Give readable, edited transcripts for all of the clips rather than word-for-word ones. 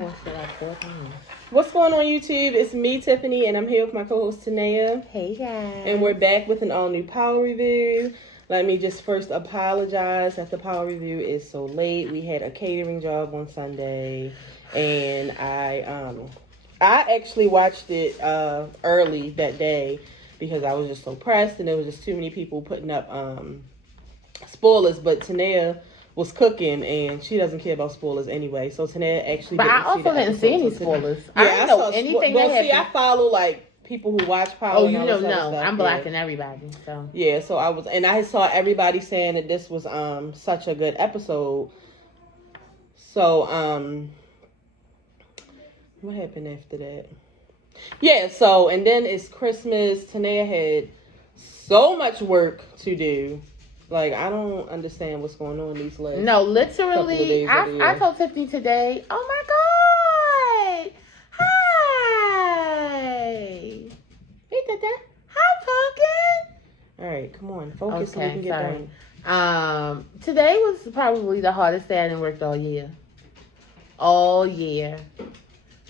watched it like 4 times. What's going on, YouTube? It's me, Tiffany, and I'm here with my co-host, Tanea. Hey, guys. And we're back with an all-new Power Review. Let me just first apologize that the Power Review is so late. We had a catering job on Sunday, and I actually watched it early that day because I was just so pressed, and there was just too many people putting up spoilers, but Tanea was cooking, and she doesn't care about spoilers anyway. So Tanea actually. But I also didn't see any spoilers. I didn't know anything that happened. I follow like people who watch Power. Oh, you know, no, I'm blocking everybody. So yeah, so I saw everybody saying that this was such a good episode. So what happened after that? Yeah, so and then it's Christmas. Tanea had so much work to do. Like, I don't understand what's going on these last. No, literally, I told Tiffany today, oh my God. Hi. Hey, Dada. Hi, Pumpkin. All right, come on. Focus so we can get done. Today was probably the hardest day I didn't work all year. All year.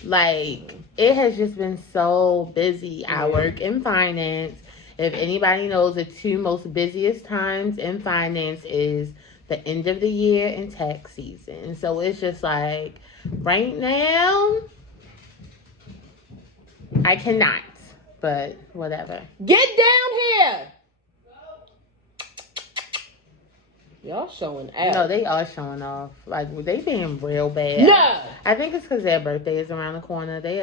Like, it has just been so busy. I work in finance. If anybody knows, the two most busiest times in finance is the end of the year and tax season. So it's just like, right now, I cannot. But whatever. Get down here! Y'all showing out. No, they are showing off. Like, they being real bad. No! I think it's because their birthday is around the corner. They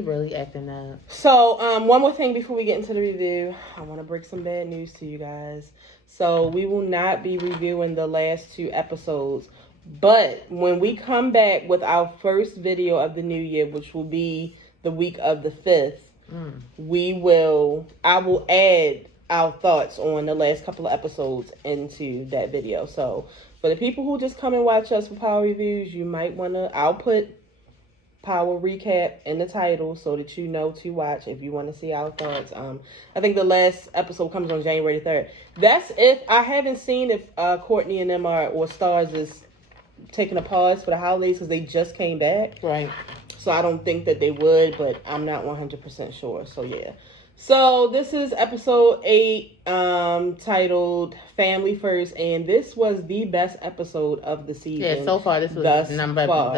really acting up. So, one more thing before we get into the review. I want to break some bad news to you guys. So, we will not be reviewing the last 2 episodes. But, when we come back with our first video of the new year, which will be the week of the 5th, I will add our thoughts on the last couple of episodes into that video. So for the people who just come and watch us for Power Reviews, you might want to, I'll put Power Recap in the title so that you know to watch if you want to see our thoughts. I think the last episode comes on January 3rd. That's if I haven't seen if Courtney and them or Stars is taking a pause for the holidays because they just came back. Right. So I don't think that they would, but I'm not 100% sure. So yeah. So this is episode 8, titled Family First, and this was the best episode of the season. Yeah, so far this was number far.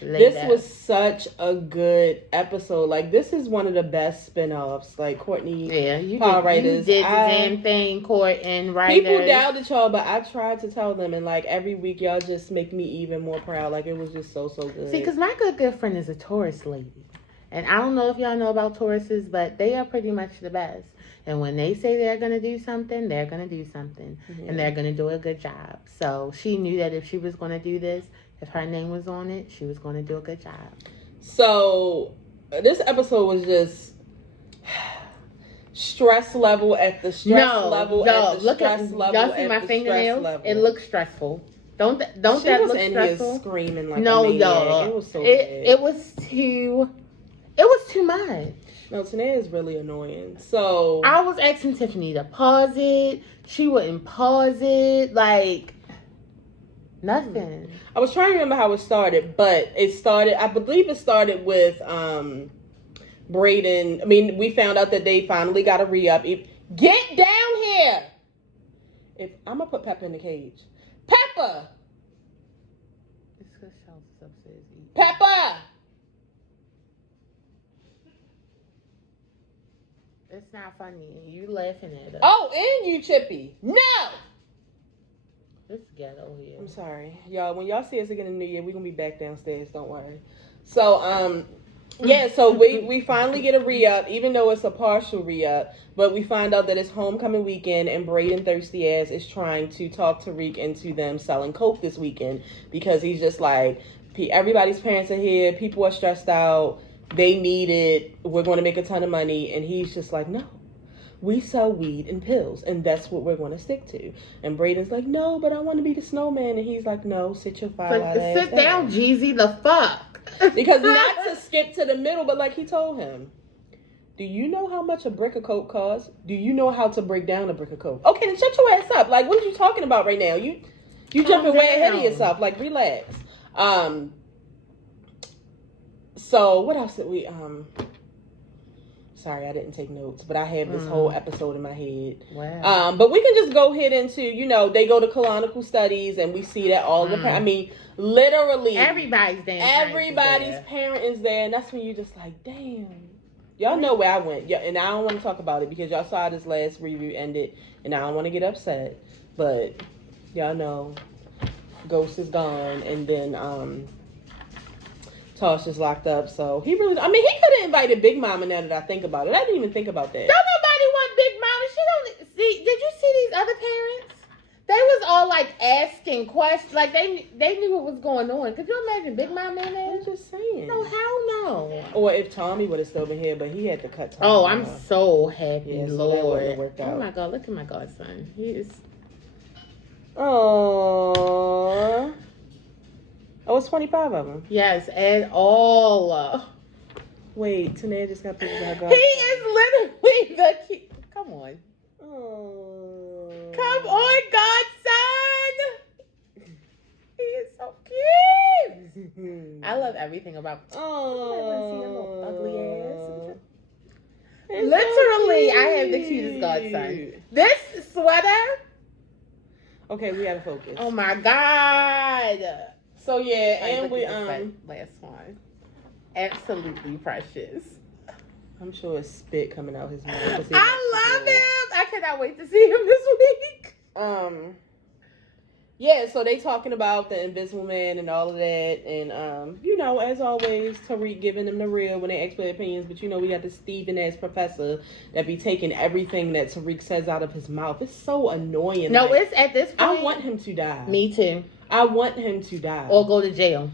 This was such a good episode. Like, this is one of the best spin-offs. Like, Courtney, Power Writers. You did the damn thing, Court and writers. People doubted y'all, but I tried to tell them, and like every week y'all just make me even more proud. Like, it was just so good. See, because my good friend is a Taurus lady. And I don't know if y'all know about Tauruses, but they are pretty much the best. And when they say they're going to do something, they're going to do something. Mm-hmm. And they're going to do a good job. So she knew that if she was going to do this, if her name was on it, she was going to do a good job. So this episode was just stress level at the stress level at the stress level. Y'all see my fingernails? It looks stressful. Don't that look stressful? She was in here screaming like a maniac. Y'all. It was so bad. It was too much. No, Tanea is really annoying. So I was asking Tiffany to pause it. She wouldn't pause it. Like, nothing. I was trying to remember how it started, but I believe it started with Brayden. I mean, we found out that they finally got a re-up. Get down here! I'm going to put Peppa in the cage. Peppa! It's because Charles is upstairs eating. Peppa! It's not funny. You laughing at us. Oh, and you, Chippy. No! It's ghetto here. I'm sorry. Y'all, when y'all see us again in the new year, we're going to be back downstairs. Don't worry. So, yeah, so we finally get a re-up, even though it's a partial re-up. But we find out that it's homecoming weekend, and Brayden Thirsty Ass is trying to talk Tariq into them selling coke this weekend. Because he's just like, everybody's parents are here. People are stressed out. They need it. We're going to make a ton of money. And he's just like, no, we sell weed and pills. And that's what we're going to stick to. And Brayden's like, no, but I want to be the snowman. And he's like, no, sit your file out ass sit down, Jeezy, the fuck. Because not to skip to the middle, but like he told him, do you know how much a brick of coke costs? Do you know how to break down a brick of coke? Okay, then shut your ass up. Like, what are you talking about right now? You jumping way ahead of yourself. Like, relax. So what else did we sorry, I didn't take notes, but I have this whole episode in my head. Wow. But we can just go ahead into, they go to canonical studies and we see that all the literally everybody's parent is there, and that's when you just like, damn. Y'all know where I went. Yeah, and I don't want to talk about it because y'all saw this last review ended and I don't want to get upset. But y'all know Ghost is gone, and then Tasha's locked up, so he could have invited Big Mama. Now that I think about it, I didn't even think about that. Don't nobody want Big Mama. She don't see. Did you see these other parents? They was all like asking questions, like they knew what was going on. Could you imagine Big Mama in there? I'm just saying. No, hell no. Or if Tommy would have still been here, but he had to cut Tommy. Oh, I'm so happy, Lord. So that wouldn't have worked out. Oh my God, look at my godson. He is. Oh. Oh, it's 25 of them. Yes, and all. Wait, Tejada just got pictures of her godson. He is literally the key. Come on. Oh. Come on, godson. He is so cute. I love everything about. Oh. See a little ugly ass. It's Literally, so I have the cutest godson. This sweater. Okay, we gotta focus. Oh my God. So yeah, Right, and we last one. Absolutely precious. I'm sure it's spit coming out his mouth. I love him. I cannot wait to see him this week. Yeah, so they talking about the Invisible Man and all of that, and as always, Tariq giving them the real when they ask for their opinions. But we got the Stephen ass professor that be taking everything that Tariq says out of his mouth. It's so annoying. No, it's at this point. I want him to die. Me too. I want him to die or go to jail.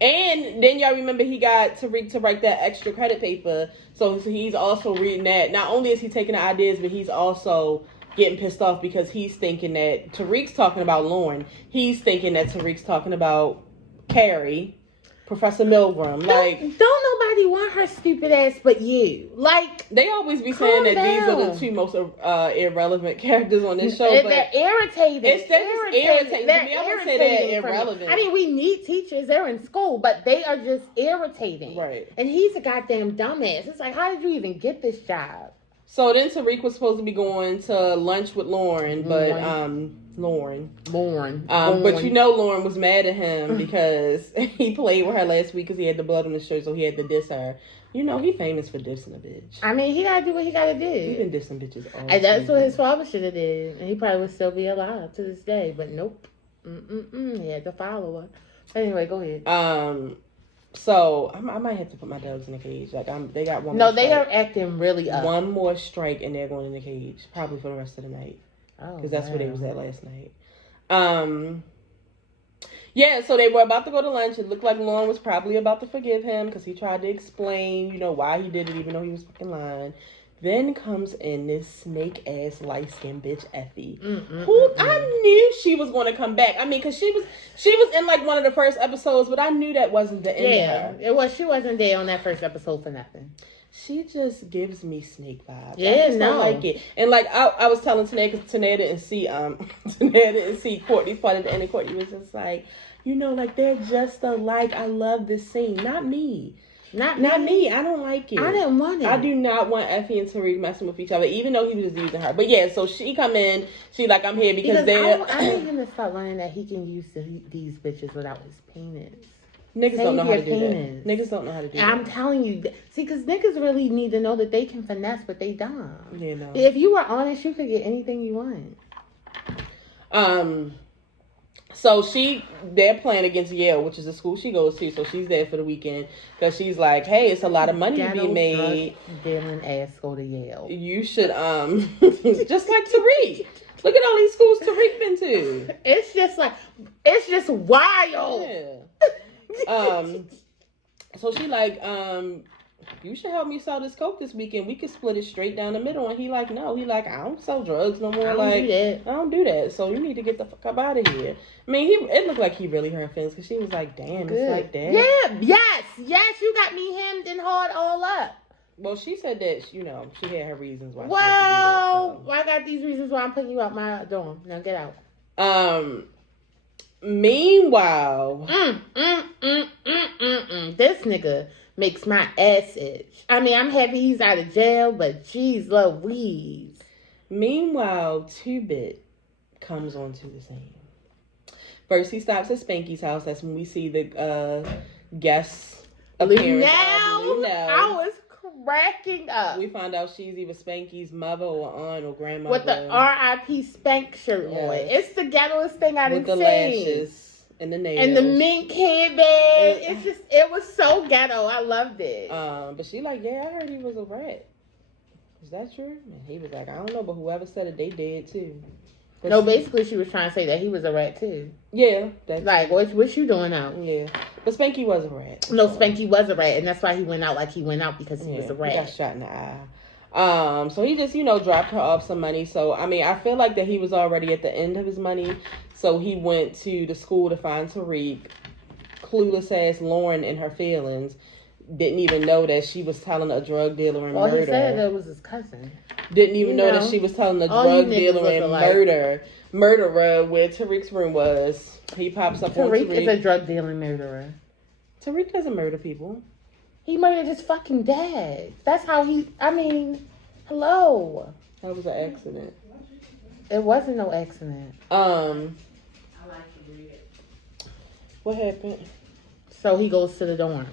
And then y'all remember he got Tariq to write that extra credit paper, so he's also reading that. Not only is he taking the ideas, but he's also getting pissed off because he's thinking that Tariq's talking about Lauren. He's thinking that Tariq's talking about Carrie, Professor Milgram. Don't nobody want her stupid ass but you. Like, they always be saying that these are the two most irrelevant characters on this show. But they're irritating. It's irritating. To me, I would say they're irrelevant. I mean, we need teachers. They're in school, but they are just irritating. Right. And he's a goddamn dumbass. It's like, how did you even get this job? So then Tariq was supposed to be going to lunch with Lauren, but Lauren. But Lauren was mad at him because he played with her last week because he had the blood on his shirt, so he had to diss her. He famous for dissing a bitch. I mean, he gotta do what he gotta do. He been dissing bitches all and that's what his father should have did, and he probably would still be alive to this day. But nope, he had to follow her. Anyway, go ahead. So I might have to put my dogs in a cage. They got one. No, they are acting really up. One more strike and they're going in the cage, probably for the rest of the night. Oh, because that's where they was at last night. Yeah, so they were about to go to lunch. It looked like Lauren was probably about to forgive him because he tried to explain, why he did it, even though he was fucking lying. Then comes in this snake ass light skinned bitch Effie, who I knew she was going to come back. I mean, because she was in like one of the first episodes, but I knew that wasn't the end of her. It was. She wasn't there on that first episode for nothing. She just gives me snake vibes. Yeah, I just don't like it. And like I was telling Tanae, because Tanae didn't see Courtney's part at the end, and Courtney was just like, like they're just alike. I love this scene. Not me. Not me. I don't like it. I didn't want it. I do not want Effie and Tariq messing with each other, even though he was just using her. But yeah, so she come in. She like, I'm here because they're. I need him to start learning that he can use these bitches without his penis. Niggas don't know how to do that. Niggas don't know how to do that. I'm telling you. See, because niggas really need to know that they can finesse, but they dumb. Yeah, no. If you were honest, you could get anything you want. So they're playing against Yale, which is the school she goes to. So she's there for the weekend because she's like, hey, it's a lot of money to be made. Dealing ass go to Yale. You should, just like Tariq. Look at all these schools Tariq been to. It's just wild. Yeah. So she like, you should help me sell this coke this weekend. We could split it straight down the middle. And he like, no. He like, I don't sell drugs no more. I don't do that. So you need to get the fuck up out of here. I mean, it looked like he really hurt feelings because she was like, damn, good. It's like that. Yeah, yes, you got me hemmed and hard all up. Well, she said that, she had her reasons why. Well, I got these reasons why I'm putting you out my dorm. Now get out. Meanwhile, this nigga makes my ass itch. I mean, I'm happy he's out of jail, but geez Louise. Meanwhile, 2-Bit comes onto the scene. First, he stops at Spanky's house. That's when we see the guest appearance. I was cracking up. We find out she's either Spanky's mother or aunt or grandmother. With the R.I.P. Spank shirt on. It's the ghettoest thing I done seen. With the lashes and the nails. And the mink headband. It was so ghetto. I loved it. But she like, yeah, I heard he was a rat. Is that true? And he was like, I don't know, but whoever said it, they did too. No, basically she was trying to say that he was a rat too. Yeah. Like, what you doing out? Yeah. But Spanky was a rat. No, Spanky was a rat, and that's why he went out like he went out, because he was a rat. He got shot in the eye. So he just, dropped her off some money. So, I mean, I feel like that he was already at the end of his money. So he went to the school to find Tariq. Clueless ass Lauren in her feelings. Didn't even know that she was telling a drug dealer and murder. Well, he said that was his cousin. Didn't even know that she was telling a drug dealer and murderer where Tariq's room was. He pops up on Tariq. Tariq is a drug dealing murderer. Tariq doesn't murder people. He murdered his fucking dad. That's how hello. That was an accident. It wasn't no accident. I like to read it. What happened? So he goes to the dorm.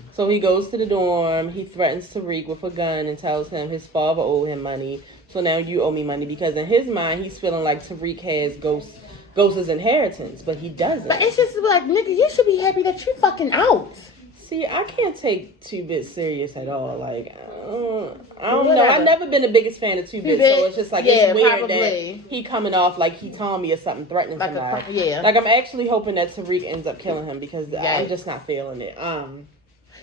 He threatens Tariq with a gun and tells him his father owed him money. So now you owe me money, because in his mind, he's feeling like Tariq has Ghost's inheritance, but he doesn't. But it's just like, nigga, you should be happy that you fucking out. See, I can't take 2-Bit serious at all. Like, I don't know. I've never been the biggest fan of 2-Bit, so it's just like, it's weird that he coming off like he Tommy or something, threatening like somebody. Like, I'm actually hoping that Tariq ends up killing him, because I'm just not feeling it.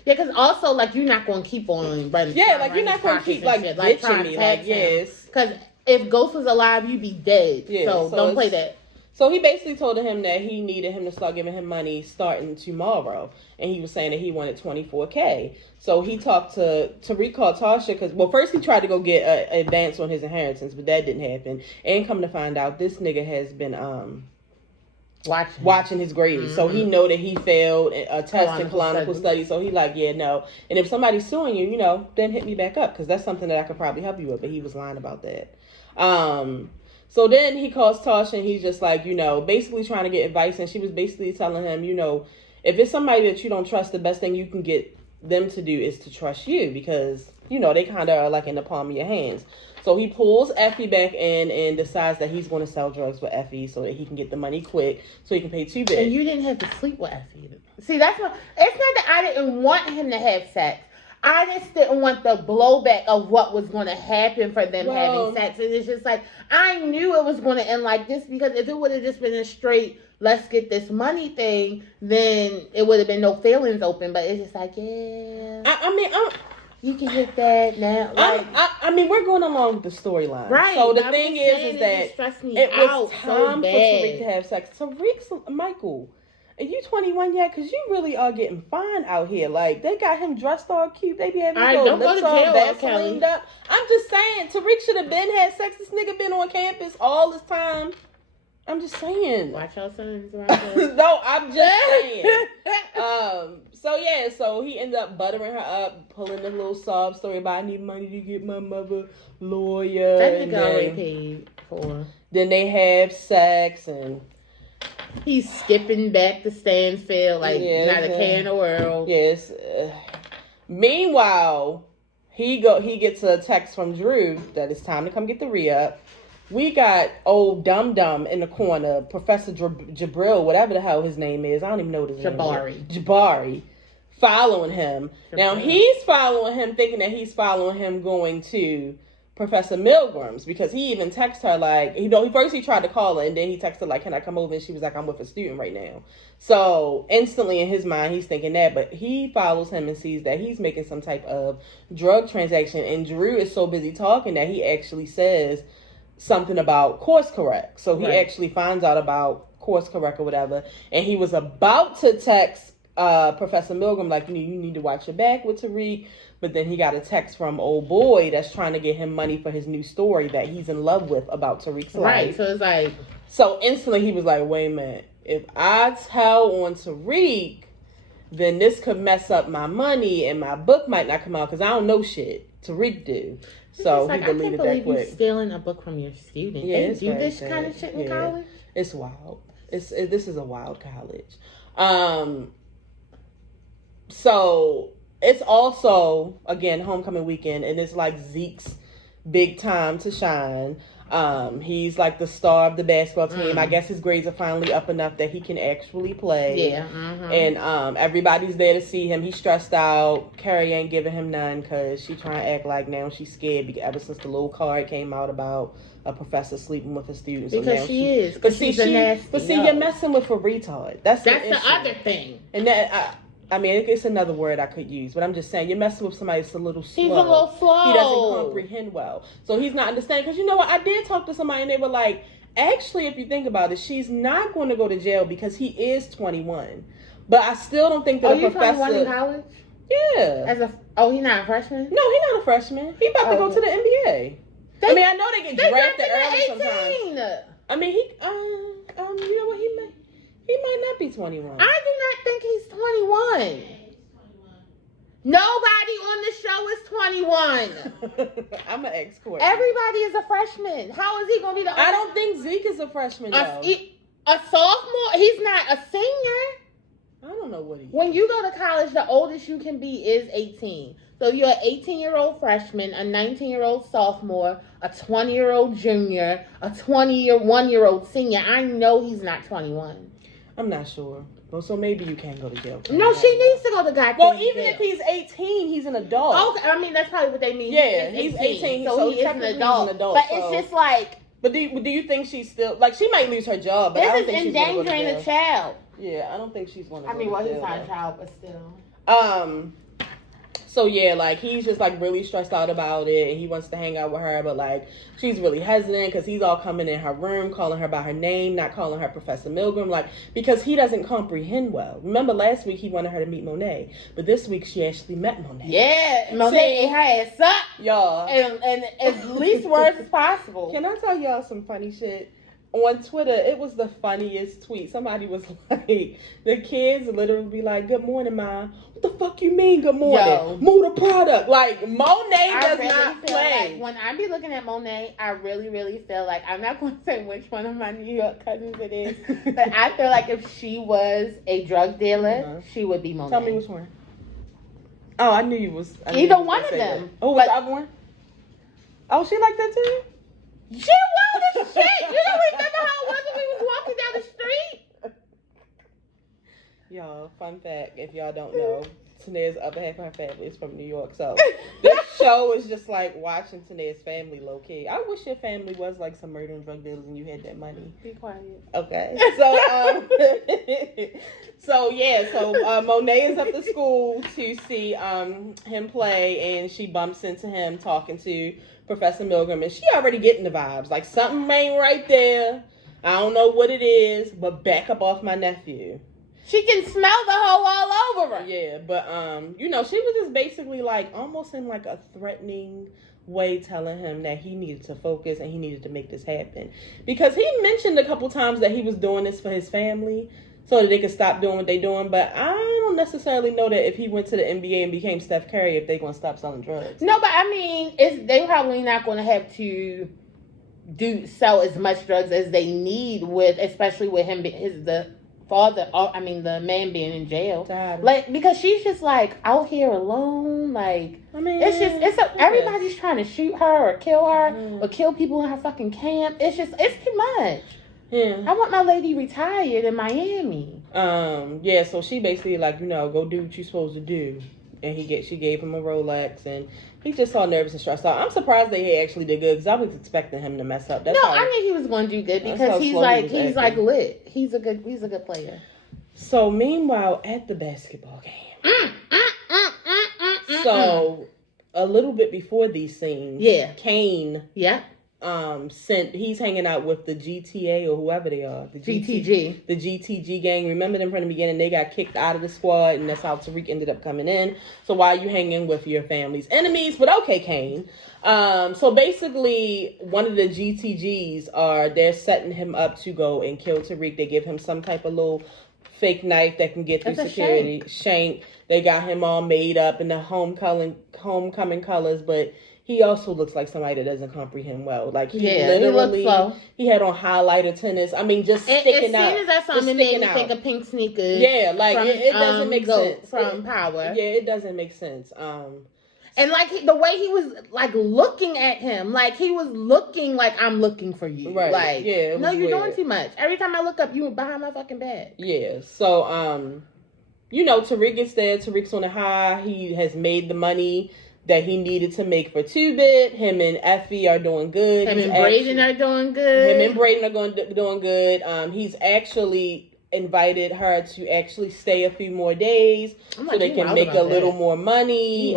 Yeah, because also, like, you're not going to keep on running. Yeah, like, you're not going to keep, like, bitching me. Like, yes. Because if Ghost was alive, you'd be dead. Yeah, so don't play that. So he basically told him that he needed him to start giving him money starting tomorrow. And he was saying that he wanted $24K. So he talked to Tariq, called Tasha, because, well, first he tried to go get an advance on his inheritance, but that didn't happen. And come to find out, this nigga has been watching his grades. Mm-hmm. So he know that he failed a test in canonical studies. So he like, yeah, no. And if somebody's suing you, then hit me back up, because that's something that I could probably help you with. But he was lying about that. So then he calls Tasha, and he's just like, basically trying to get advice. And she was basically telling him, if it's somebody that you don't trust, the best thing you can get them to do is to trust you, because, they kind of are like in the palm of your hands. So he pulls Effie back in and decides that he's going to sell drugs with Effie so that he can get the money quick so he can pay 2-Bit. And you didn't have to sleep with Effie. See, it's not that I didn't want him to have sex. I just didn't want the blowback of what was going to happen for them having sex. And it's just like, I knew it was going to end like this, because if it would have just been a straight, let's get this money thing, then it would have been no feelings open. But it's just like, yeah. You can hit that now. Like, we're going along with the storyline. Right. So the thing is that it was time for Tariq to have sex. Tariq's, Michael, are you 21 yet? Because you really are getting fine out here. Like, they got him dressed all cute. They be having his little lips all Vaselined up. I'm just saying, Tariq should have been had sex. This nigga been on campus all this time. I'm just saying. Watch your sons. No, I'm just saying. So he ended up buttering her up, pulling the little sob story about, I need money to get my mother lawyer. That nigga already paid for. Then they have sex, and he's skipping back to Stansfield like not a care in the world. Yes. Meanwhile, he gets a text from Drew that it's time to come get the re-up. We got old Dum Dum in the corner, Professor Jabril, whatever the hell his name is. I don't even know what his name is. Jabari. Following him. Now, he's following him, thinking that he's following him going to Professor Milgram's, because he even texted her like, first he tried to call her, and then he texted her like, can I come over? And she was like, I'm with a student right now. So instantly in his mind, he's thinking that, but he follows him and sees that he's making some type of drug transaction, and Drew is so busy talking that he actually says something about course correct. So he actually finds out about course correct or whatever, and he was about to text Professor Milgram like, you need to watch your back with Tariq, but then he got a text from old boy that's trying to get him money for his new story that he's in love with about Tariq's life. Right, so it's like, so instantly he was like, wait a minute, if I tell on Tariq, then this could mess up my money and my book might not come out because I don't know shit. Tariq do. So he deleted that quick. I can't believe you stealing a book from your student. Yeah, they do this kind of shit in college? It's wild. This is a wild college. So it's also, again, homecoming weekend, and it's like Zeke's big time to shine. He's like the star of the basketball team. I guess his grades are finally up enough that he can actually play. Yeah. And everybody's there to see him. He's stressed out. Carrie ain't giving him none because she trying to act like now she's scared ever since the little card came out about a professor sleeping with a student. So because she is. But see, you're messing with a retard. That's the other thing. And that I mean, it's another word I could use, but I'm just saying, you're messing with somebody that's a little slow. He's a little slow. He doesn't comprehend well. So he's not understanding. Because you know what? I did talk to somebody, and they were like, actually, if you think about it, she's not going to go to jail because he is 21. But I still don't think that a professor... 21 in college? Yeah. He's not a freshman? No, he's not a freshman. He's about to go to the NBA. I know they get drafted early sometimes. I mean, you know what? He might not be 21. I do not think he's 21. Nobody on the show is 21. I'm an ex-court. Everybody is a freshman. How is he going to be the only... I don't think Zeke is a freshman, though. A sophomore? He's not a senior. I don't know what he is. When you go to college, the oldest you can be is 18. So you're an 18-year-old freshman, a 19-year-old sophomore, a 20-year-old junior, a 21-year-old senior. I know he's not 21. I'm not sure. Well, so maybe you can go to jail. No, she needs to go to goddamn Well, even if he's 18, he's an adult. Okay, I mean, that's probably what they mean. Yeah, he's 18, so he is an adult. But it's just like... But do you think she's still... Like, she might lose her job, but I don't think she's going to go to jail. This is endangering a child. Yeah, I don't think she's going to go to jail. he's not a child, but still. So yeah, like he's just like really stressed out about it, and he wants to hang out with her, but like she's really hesitant because he's all coming in her room, calling her by her name, not calling her Professor Milgram, like because he doesn't comprehend well. Remember last week he wanted her to meet Monet, but this week she actually met Monet. Yeah, Monet ate her ass up, y'all, and as least words as possible. Can I tell y'all some funny shit? On Twitter, it was the funniest tweet. Somebody was like, the kids literally be like, "Good morning, Mom." What the fuck you mean, good morning? Yo. Move the product. Like, Monet does not play. Like, when I be looking at Monet, I really, really feel like, I'm not going to say which one of my New York cousins it is, but I feel like if she was a drug dealer, she would be Monet. Tell me which one. Oh, I knew you was. Either one of them. That. Oh, was the other one? Oh, she like that too? She wild as shit. You don't remember how it was when we was walking down the street? Y'all, fun fact, if y'all don't know, Tanea's other half of her family is from New York. So this show is just like watching Tanea's family low key. I wish your family was like some murder and drug dealers and you had that money. Be quiet. Okay. So so Monet is up to school to see him play, and she bumps into him talking to Professor Milgram, and she already getting the vibes. Like, something ain't right there. I don't know what it is, but back up off my nephew. She can smell the hoe all over her. Yeah, but, she was just basically, like, almost in, like, a threatening way telling him that he needed to focus and he needed to make this happen. Because he mentioned a couple times that he was doing this for his family so that they could stop doing what they're doing. But I don't necessarily know that if he went to the NBA and became Steph Curry, if they're going to stop selling drugs. No, but I mean, they probably not going to have to sell as much drugs as they need with, especially with him, the man being in jail. Tejada. Like, because she's just like out here alone. Like, I mean, everybody's trying to shoot her or kill her or kill people in her fucking camp. It's too much. Yeah. I want my lady retired in Miami. So she basically like, go do what you're supposed to do. And she gave him a Rolex, and he just all nervous and stressed out. I'm surprised they actually did good because I was expecting him to mess up. I knew he was going to do good because he's like lit. He's a good player. So meanwhile, at the basketball game, so a little bit before these scenes, Kane, he's hanging out with the GTA or whoever they are, the GTG gang. Remember them from the beginning? They got kicked out of the squad, and that's how Tariq ended up coming in. So why are you hanging with your family's enemies? But okay, Kane. So basically, one of the GTGs they're setting him up to go and kill Tariq. They give him some type of little fake knife that can get through security. Shank. They got him all made up in the homecoming colors, but he also looks like somebody that doesn't comprehend well. Like he literally, he had on highlighter tennis. I mean, just sticking out. As soon as I saw him, it made me think of pink sneakers. Yeah, like it doesn't make sense from Power. Yeah, it doesn't make sense. And like the way he was like looking at him, like he was looking like I'm looking for you. Right. Like, yeah, no, you're doing too much. Every time I look up, you were behind my fucking back. Yeah. So Tariq gets there. Tariq's on a high. He has made the money that he needed to make for 2-Bit. Him and Effie are doing good. Him and Brayden are doing good. Doing good. He's actually invited her to actually stay a few more days so they can make a little more money.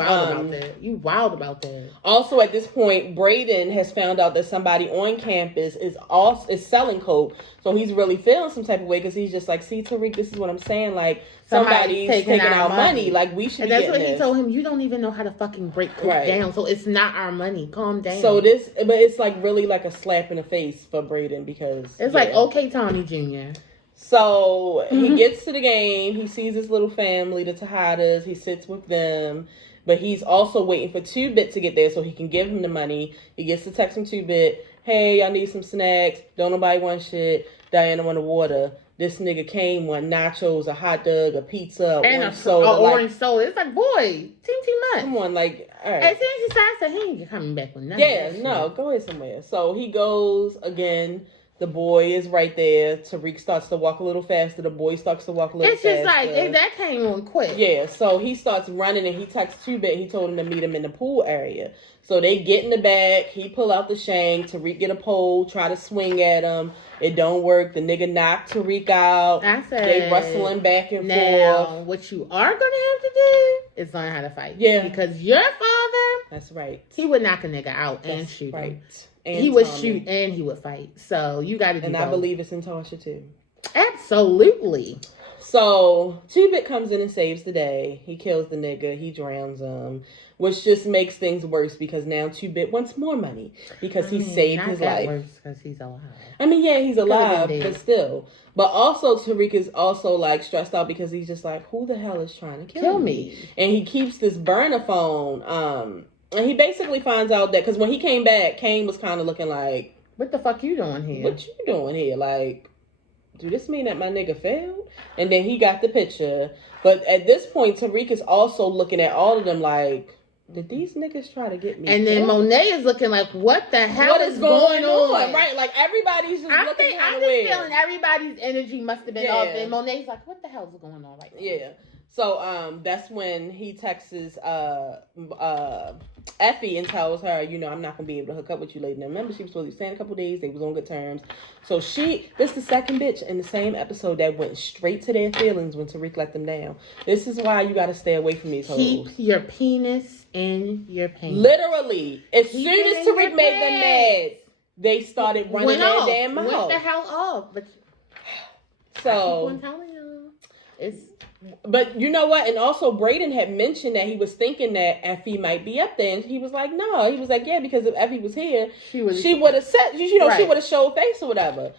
You wild about that. Also, at this point, Brayden has found out that somebody on campus is selling coke. So he's really feeling some type of way because he's just like, see, Tariq, this is what I'm saying. Like, somebody's taking our money. Like, we should be getting this. And that's what he told him. You don't even know how to fucking break coke down. So it's not our money. Calm down. So but it's like really like a slap in the face for Brayden because it's like, okay, Tommy Jr. So he gets to the game. He sees his little family, the Tejadas. He sits with them. But he's also waiting for 2-Bit to get there so he can give him the money. He gets to text from 2-Bit. Hey, I need some snacks. Don't nobody want shit. Diana want a water. This nigga came want nachos, a hot dog, a pizza, and orange soda. Orange soda. It's like, boy, too much. Come on, like, all right. As soon as he starts, he ain't coming back with nothing. Yeah, no, go ahead somewhere. So he goes again. The boy is right there. Tariq starts to walk a little faster. The boy starts to walk a little faster. It's just like, that came on quick. Yeah, so he starts running and he texts 2-Bit. He told him to meet him in the pool area. So they get in the back. He pull out the shank. Tariq get a pole, try to swing at him. It don't work. The nigga knocked Tariq out. I said, they wrestling back and forth. Now, what you are going to have to do is learn how to fight. Yeah. Because your father, that's right, he would knock a nigga out and shoot him. And he would shoot and he would fight. So you got to do And both. I believe it's in Tasha too. Absolutely. So 2-Bit comes in and saves the day. He kills the nigga. He drowns him. Which just makes things worse because now 2-Bit wants more money because he saved his life. Worse because he's alive. I mean, yeah, he's alive, but still. But also Tariq is also like stressed out because he's just like, who the hell is trying to kill me? And he keeps this burner phone. And he basically finds out that because when he came back, Kane was kind of looking like, what the fuck you doing here? What you doing here? Like, do this mean that my nigga failed? And then he got the picture. But at this point, Tariq is also looking at all of them like, did these niggas try to get me? And then Monet is looking like, what the hell is going on? Right, like everybody's just looking kind of weird. I'm just feeling everybody's energy must have been off. And Monet's like, what the hell is going on right now? Yeah. So that's when he texts Effie and tells her, I'm not gonna be able to hook up with you later. Now remember, she was supposed to be staying a couple days. They was on good terms. So this is the second bitch in the same episode that went straight to their feelings when Tariq let them down. This is why you gotta stay away from these hoes. Keep your penis in your pants. Literally, as soon as Tariq made them mad, they started running their damn mouth. Went the hell off. But so I keep on telling y'all, But you know what? And also, Brayden had mentioned that he was thinking that Effie might be up there, and he was like, "No." He was like, "Yeah, because if Effie was here, she would have said, she would have showed face or whatever."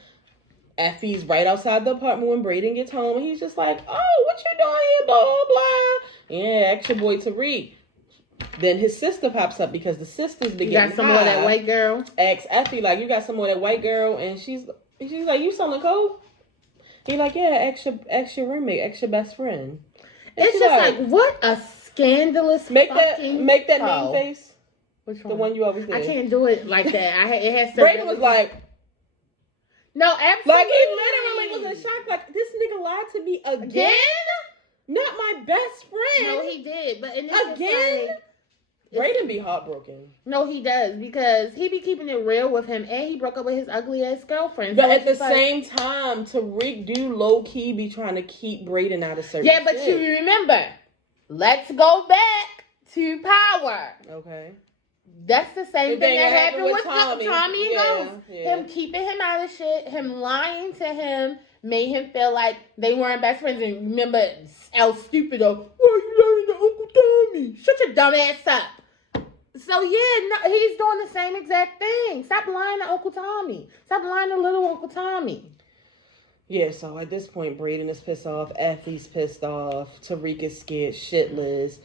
Effie's right outside the apartment when Brayden gets home, and he's just like, "Oh, what you doing here? Blah blah blah." Yeah, ask your boy Tariq. Then his sister pops up because the sister's been getting high. You got some more of that white girl? Ask Effie like, "You got some more of that white girl?" And she's like, "You selling coke?" He like, yeah, ex your roommate, ex your best friend. And it's just like, what a scandalous make that mean face. Which one? The one you always do. I can't do it like that. It has to. Brayden was like, no, absolutely. Like he literally was in shock. Like this nigga lied to me again. Not my best friend. No, he did. But again. Brayden be heartbroken. No, he does because he be keeping it real with him, and he broke up with his ugly ass girlfriend. But so at the same time, Tariq do low key be trying to keep Brayden out of certain. Yeah, but you remember, let's go back to Power. Okay. That's the same thing that happened with Tommy and Ghost. Yeah. Him keeping him out of shit, him lying to him, made him feel like they weren't best friends. And remember, El Stupido, why are you lying to Uncle Tommy? Shut your dumb ass up. So yeah, he's doing the same exact thing. Stop lying to Uncle Tommy. Stop lying to little Uncle Tommy. Yeah, so at this point, Braden is pissed off. Effie's pissed off. Tariq is scared shitless.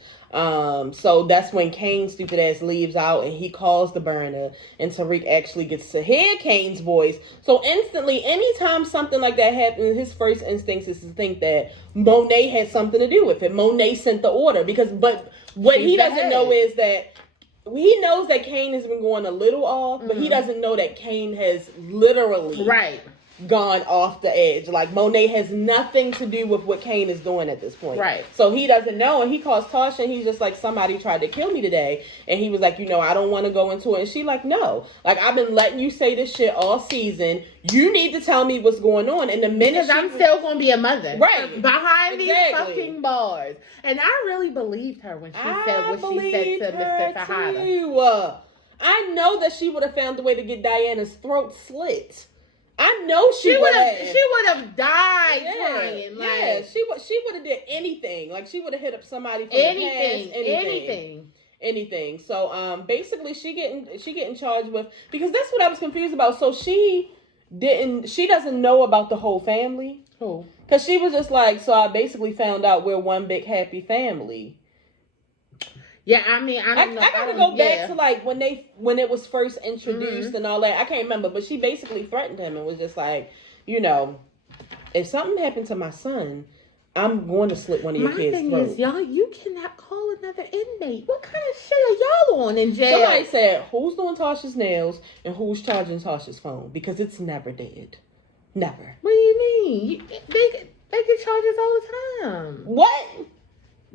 So that's when Kane's stupid ass leaves out and he calls the burner. And Tariq actually gets to hear Kane's voice. So instantly, anytime something like that happens, his first instinct is to think that Monet had something to do with it. Monet sent the order. But what he doesn't know is that he knows that Kane has been going a little off, but he doesn't know that Kane has literally gone off the edge. Like, Monet has nothing to do with what Kane is doing at this point. Right. So he doesn't know, and he calls Tasha, and he's just like, somebody tried to kill me today. And he was like, I don't want to go into it. And she like, no. Like, I've been letting you say this shit all season. You need to tell me what's going on. And the minute I'm still going to be a mother. Right. Behind these fucking bars. And I really believed her when she said what she said to Mr. Tejada. I know that she would have found a way to get Diana's throat slit. I know she would have. She would have died trying. Like, she would have did anything. Like, she would have hit up somebody from anything, the past. Anything. So basically she getting charged with, because that's what I was confused about. So she doesn't know about the whole family. Who? Because she was just like, so I basically found out we're one big happy family. Yeah, I mean, I gotta go back to like when it was first introduced and all that. I can't remember, but she basically threatened him and was just like, if something happened to my son, I'm going to slit one of your kids' throats. My thing is, y'all, you cannot call another inmate. What kind of shit are y'all on in jail? Somebody said, who's doing Tasha's nails and who's charging Tasha's phone? Because it's never dead. Never. What do you mean? They get charges all the time. What?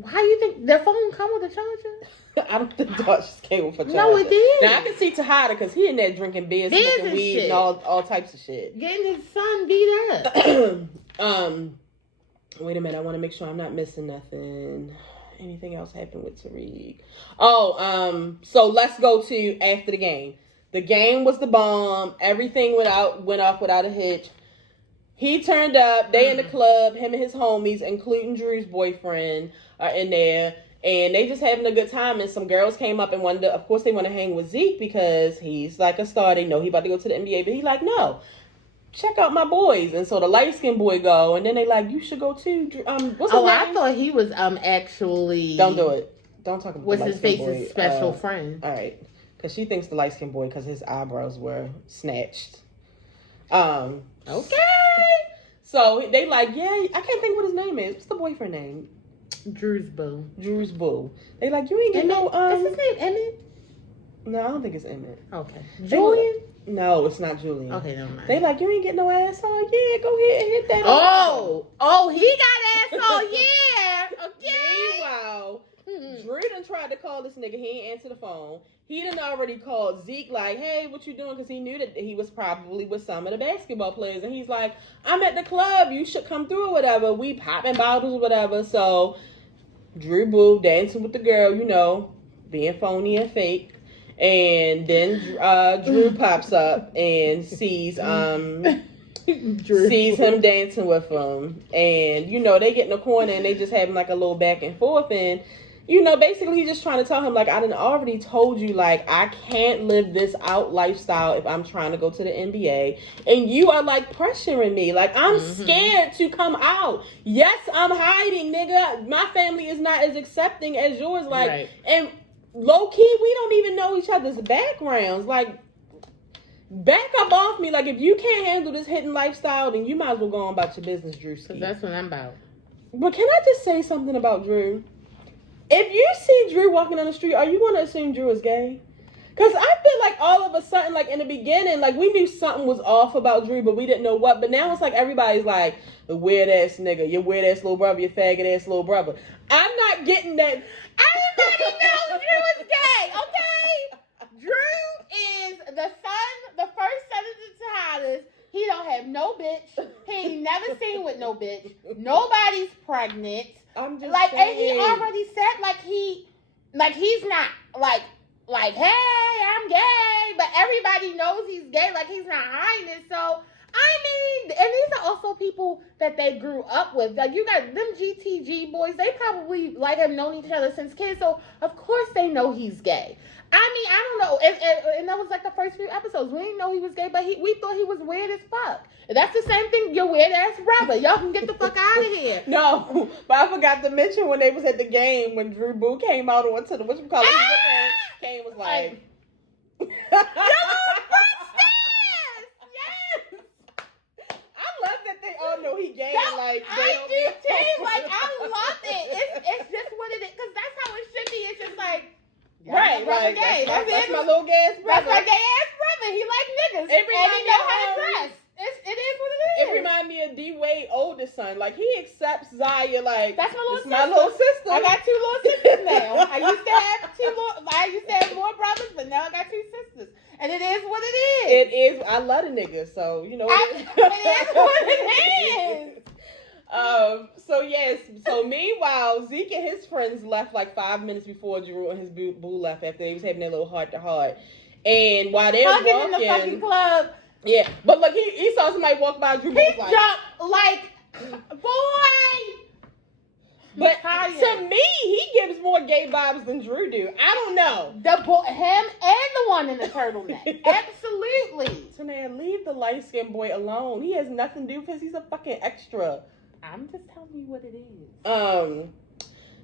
How do you think their phone come with a charger? I don't think Tasha's came with a charger. No, it did. Now I can see Tejada because he in there drinking beer, smoking weed, shit. and all types of shit. Getting his son beat up. Wait a minute. I want to make sure I'm not missing nothing. Anything else happened with Tariq? Oh, so let's go to after the game. The game was the bomb. Everything went off without a hitch. He turned up. They in the club. Him and his homies, including Drew's boyfriend, are in there. And they just having a good time. And some girls came up and wanted to, of course, they want to hang with Zeke because he's like a star. They know he about to go to the NBA. But he's like, no, check out my boys. And so the light-skinned boy go. And then they like, you should go too. What's his name? I thought he was actually... Don't do it. Don't talk about what's the light-skinned boy. What's his face's special friend? All right. Because she thinks the light-skinned boy because his eyebrows were snatched. Okay. So they like, yeah, I can't think what his name is. What's the boyfriend name? Drew's boo. They like, you ain't get no Is his name Emmett? No, I don't think it's Emmett. Okay. Julian? No, it's not Julian. Okay, never mind. They like, you ain't get no asshole. Yeah, go ahead and hit that. Oh, he got asshole. Yeah. Okay. Meanwhile, Drew done tried to call this nigga. He ain't answer the phone. He done already called Zeke like, hey, what you doing? Because he knew that he was probably with some of the basketball players. And he's like, I'm at the club. You should come through or whatever. We popping bottles or whatever. So Drew boo dancing with the girl, being phony and fake. And then Drew pops up and sees him dancing with him. And, they get in the corner and they just having like a little back and forth. And, basically he's just trying to tell him, like, I done already told you, like, I can't live this out lifestyle if I'm trying to go to the NBA. And you are, like, pressuring me. Like, I'm scared to come out. Yes, I'm hiding, nigga. My family is not as accepting as yours. Like, right. And low-key, we don't even know each other's backgrounds. Like, back up off me. Like, if you can't handle this hidden lifestyle, then you might as well go on about your business, Drew. Because that's what I'm about. But can I just say something about Drew? If you see Drew walking on the street, are you going to assume Drew is gay? Because I feel like all of a sudden, like in the beginning, like we knew something was off about Drew, but we didn't know what. But now it's like everybody's like, the weird ass nigga, your weird ass little brother, your faggot ass little brother. I'm not getting that. Everybody knows Drew is gay, okay? Drew is the first son of the Tejadas. He don't have no bitch. He ain't never seen with no bitch. Nobody's pregnant. I'm just like, saying. And he already said he's not like, hey, I'm gay, but everybody knows he's gay. Like, he's not hiding it. So, I mean, and these are also people that they grew up with. Like, you got them GTG boys. They probably, like, have known each other since kids. So, of course they know he's gay. I mean, I don't know. And that was like the first few episodes. We didn't know he was gay, but we thought he was weird as fuck. And that's the same thing. Your weird ass brother. Y'all can get the fuck out of here. No, but I forgot to mention when they was at the game when Drew Boo came out onto the whatchamacallit. Kane was like Your little stairs. Yes. I love that they all know he gay. No, Like I do too. Like I love it. It's just what it is because that's how it should be. It's just like. Right, like gay. That's my little gay ass brother. That's my gay ass brother. He like niggas. And he know how to dress. It is what it is. It reminds me of D Wade oldest son. Like he accepts Zaya. Like that's my little sister. My little sister. I got 2 little sisters now. I used to have more brothers, but now I got 2 sisters. And it is what it is. It is. I love the nigga, so you know. It is what it is. So yes. So meanwhile, Zeke and his friends left like 5 minutes before Drew and his boo left after they was having their little heart to heart. And while they're walking walking in the fucking club. Yeah, but look, he saw somebody walk by. Drew he was like, jumped like, boy. But to me, he gives more gay vibes than Drew do. I don't know. Him and the one in the turtleneck. Absolutely. So man, leave the light-skinned boy alone. He has nothing to do because he's a fucking extra. I'm just telling you what it is.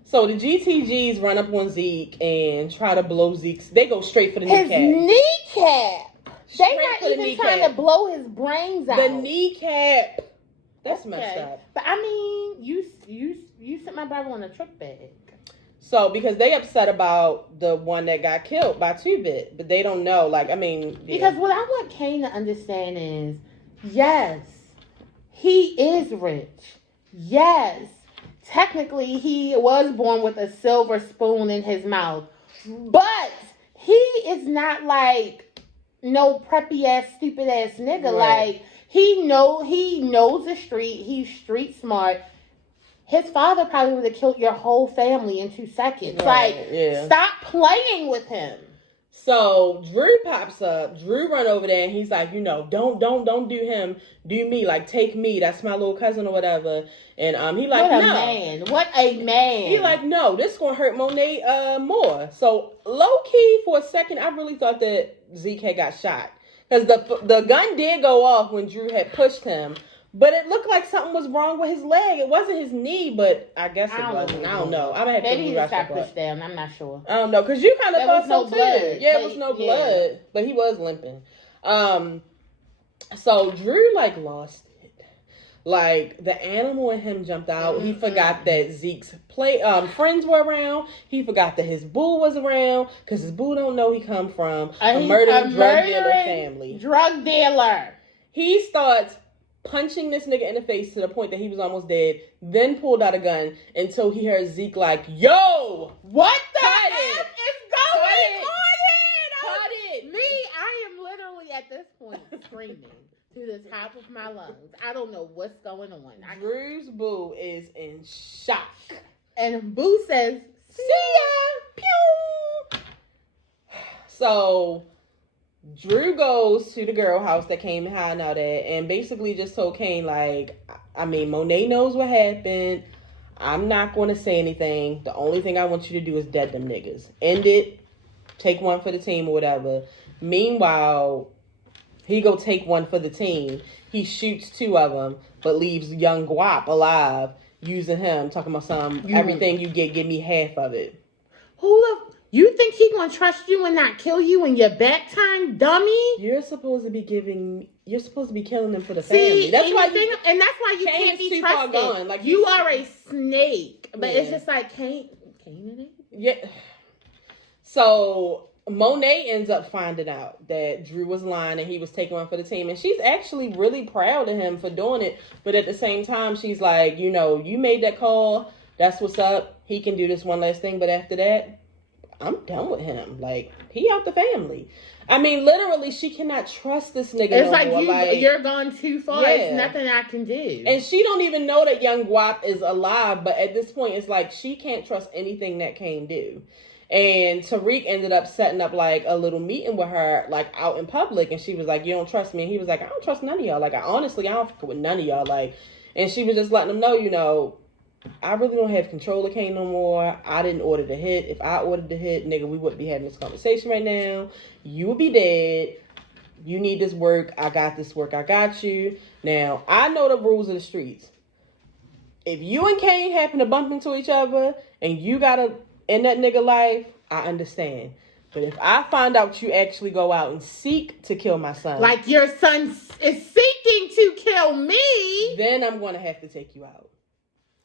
So the GTGs run up on Zeke and try to blow Zeke's. They go straight for the kneecap. His kneecap. They're not even trying to blow his brains out. The kneecap. That's messed up. But I mean, you sent my brother on a trick bag. So because they upset about the one that got killed by 2-Bit, but they don't know. Like I mean, yeah. Because what I want Kane to understand is, yes, he is rich. Yes, technically he was born with a silver spoon in his mouth, but he is not like no preppy ass, stupid ass nigga. Right. Like he knows the street. He's street smart. His father probably would have killed your whole family in 2 seconds. Right, like, yeah. Stop playing with him. So Drew pops up. Drew run over there and he's like, you know, don't do him, do me. Like take me. That's my little cousin or whatever. And he like, what a no. man. What a man. He like, no, this gonna hurt Monet more. So low key for a second, I really thought that Zeke had got shot because the gun did go off when Drew had pushed him. But it looked like something was wrong with his leg. It wasn't his knee, but I guess it wasn't. I don't know. I'm gonna have maybe to he just got pushed down. I'm not sure. I don't know, because you kind of thought so too. Blood. Yeah, it was no blood, but he was limping. So Drew like lost it. Like the animal in him jumped out. Mm-hmm. He forgot that Zeke's friends were around. He forgot that his boo was around because his boo don't know he come from a murdering drug dealer family. Drug dealer. He starts punching this nigga in the face to the point that he was almost dead, then pulled out a gun until he heard Zeke like, yo! What the F is going on here? Cut it! Me, I am literally at this point screaming to the top of my lungs. I don't know what's going on. Drew's boo is in shock. And Boo says, see ya! Pew! So Drew goes to the girl house that came hiding out at and basically just told Kane, like, I mean, Monet knows what happened. I'm not going to say anything. The only thing I want you to do is dead them niggas. End it. Take one for the team or whatever. Meanwhile, he go take one for the team. He shoots 2 of them, but leaves young Guap alive, using him, talking about everything you get, give me half of it. You think he gonna trust you and not kill you in your back time, dummy? You're supposed to be killing them for the family. That's why you can't be trusted. Like you are a snake. But it's just like Kane in it? Yeah. So Monet ends up finding out that Drew was lying and he was taking one for the team. And she's actually really proud of him for doing it. But at the same time, she's like, you know, you made that call. That's what's up. He can do this one last thing. But after that, I'm done with him. Like, he out the family. I mean, literally, she cannot trust this nigga it's no more. You're gone too far. Yeah. It's nothing I can do. And she don't even know that young Guap is alive. But at this point, it's like she can't trust anything that Kane do. And Tariq ended up setting up, like, a little meeting with her, like, out in public. And she was like, you don't trust me? And he was like, I don't trust none of y'all. Like, honestly, I don't fuck with none of y'all. Like, and she was just letting him know, you know, I really don't have control of Kane no more. I didn't order the hit. If I ordered the hit, nigga, we wouldn't be having this conversation right now. You would be dead. You need this work. I got this work. I got you. Now, I know the rules of the streets. If you and Kane happen to bump into each other and you gotta end that nigga life, I understand. But if I find out you actually go out and seek to kill my son, like your son is seeking to kill me, then I'm gonna have to take you out.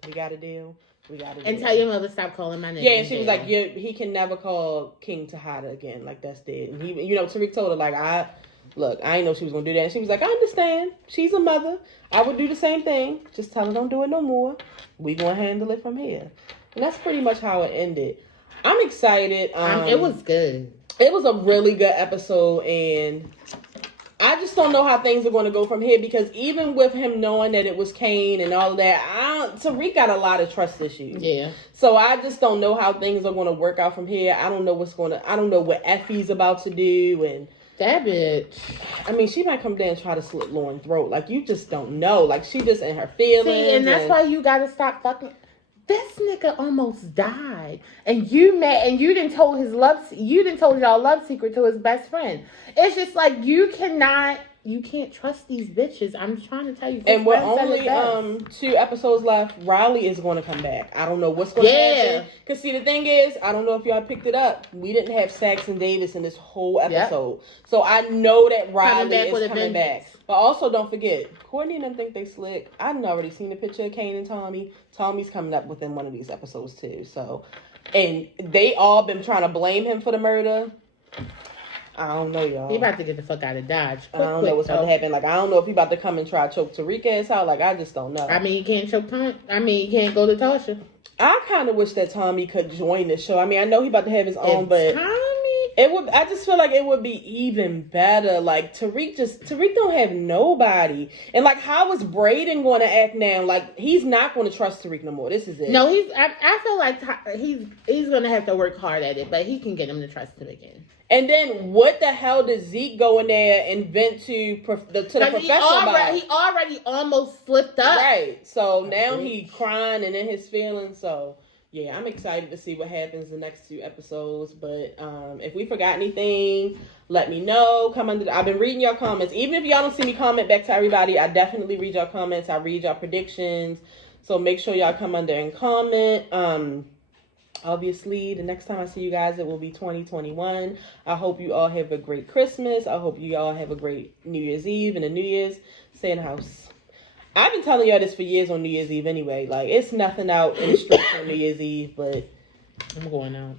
We got a deal. We got a deal. And tell your mother stop calling my name. Yeah, and she was like, "Yeah, he can never call King Tejada again. Like that's dead." And he, Tariq told her like, I ain't know she was gonna do that. And she was like, "I understand. She's a mother. I would do the same thing. Just tell her don't do it no more. We gonna handle it from here." And that's pretty much how it ended. I'm excited. It was good. It was a really good episode, and I just don't know how things are going to go from here because even with him knowing that it was Kane and all of that, Tariq got a lot of trust issues. Yeah. So I just don't know how things are going to work out from here. I don't know I don't know what Effie's about to do, and that bitch. I mean, she might come down and try to slit Lauren's throat. Like, you just don't know. Like, she just in her feelings. See, and that's why you gotta stop fucking. This nigga almost died, and you didn't told y'all love secret to his best friend. It's just like you can't trust these bitches. I'm trying to tell you. And we're only 2 episodes left. Riley is going to come back. I don't know what's going to happen. Because see, the thing is, I don't know if y'all picked it up. We didn't have Saxon Davis in this whole episode, so I know that Riley is coming back. But also, don't forget, Courtney and them think they slick. I've already seen a picture of Kane and Tommy. Tommy's coming up within one of these episodes too. So, and they all been trying to blame him for the murder. I don't know, y'all. He about to get the fuck out of Dodge. I don't know what's going to happen. Like, I don't know if he about to come and try to choke Tariq ass out. Like, I just don't know. I mean, you can't choke Tommy. I mean, you can't go to Tasha. I kind of wish that Tommy could join the show. I mean, I know he about to have his own, but it would. I just feel like it would be even better. Like Tariq don't have nobody, and like how is Braden going to act now? Like he's not going to trust Tariq no more. This is it. No, I feel like he's going to have to work hard at it, but he can get him to trust him again. And then what the hell did Zeke go in there and vent to the professor about? He already almost slipped up. Right. So now he crying and in his feelings. So yeah, I'm excited to see what happens the next 2 episodes. But if we forgot anything, let me know. Come under. I've been reading your comments. Even if y'all don't see me comment back to everybody, I definitely read your comments. I read your predictions. So make sure y'all come under and comment. Obviously, the next time I see you guys, it will be 2021. I hope you all have a great Christmas. I hope you all have a great New Year's Eve and a New Year's. Stay in the house. I've been telling y'all this for years on New Year's Eve anyway. Like, it's nothing out in the streets on New Year's Eve, but I'm going out.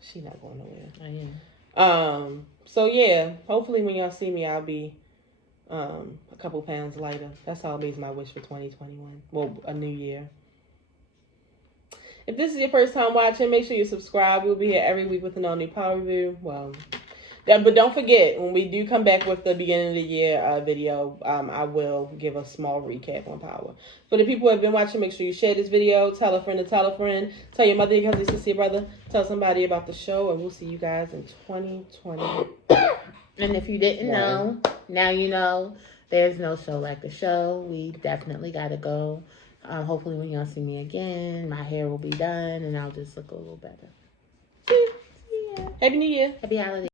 She not going nowhere. I am. So yeah, hopefully when y'all see me, I'll be a couple pounds lighter. That's always my wish for 2021. Well, a new year. If this is your first time watching, make sure you subscribe. We'll be here every week with an all-new power review. Well, but don't forget, when we do come back with the beginning of the year video, I will give a small recap on power. For the people who have been watching, make sure you share this video. Tell a friend to tell a friend. Tell your mother, your cousin, your sister, your brother. Tell somebody about the show, and we'll see you guys in 2020. And if you didn't know, now you know. There's no show like the show. We definitely got to go. Hopefully when y'all see me again, my hair will be done and I'll just look a little better. Happy New Year. Happy holidays.